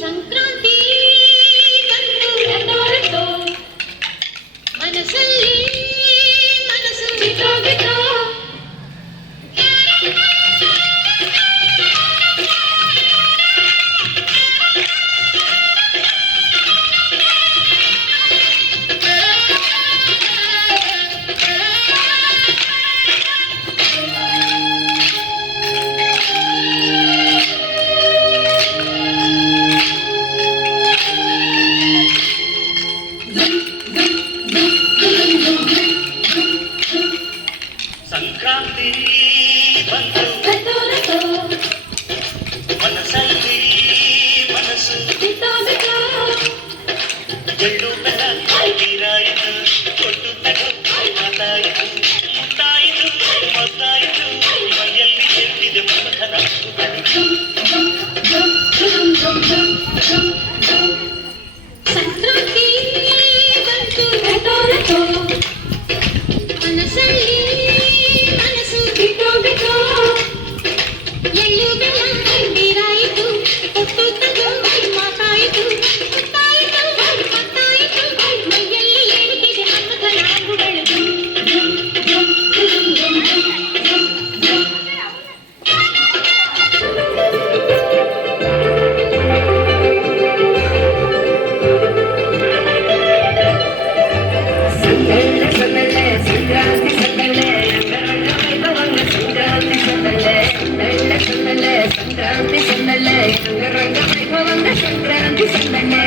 ಸಂಕ್ರಾಂತಿ ಬಂತು ಎದ್ದೋರೆದ್ದೋ, ಮನಸ್ಸಲ್ಲಿ ಮನಸ್ಸು ಬಿದ್ದೋಗಿದ್ದೋ. ಸಂಕ್ರಾಂತಿ ಬಂತು ಮನಸ್ಸಲ್ಲಿ ಮನಸ್ಸು ಎಳ್ಳು ಬೆಲ್ಲ ನೀರಾಯಿತು ಕೊಟ್ಟು ತಗೋ ಮಾತಾಯಿತು ಮುತ್ತಾಯಿತು ಮತ್ತಾಯಿತು ಮೈಯಲ್ಲಿ ಎಲ್ಲಿದೆ ಮನಃನ ಸಂಕ್ರಾಂತಿ ಬಂತು ಎದ್ದೋರೆದ್ದೋ, ಮನಸ್ಸಲ್ಲಿ ಮನಸ್ಸು ಬಿಟ್ಟೋಗಿದ್ದೋ. ಎಳ್ಳು ಬೆಲ್ಲ ನೀರಾಯಿತು ಕೊಟ್ಟು ತಗೋ ಮಾತಾಯಿತು ಮುತ್ತಾಯಿತು ಮತ್ತಾಯಿತು ಮೈಯಲ್ಲಿ ಏನಿದೆ ಮನದ ನಾಗುಗಳು. ಸಂಕ್ರಾಂತಿ ಸಂದಲೆ ರಂಗ ವೈಭವಂಗ ಸಂಕ್ರಾಂತಿ ಸಂದಲೆ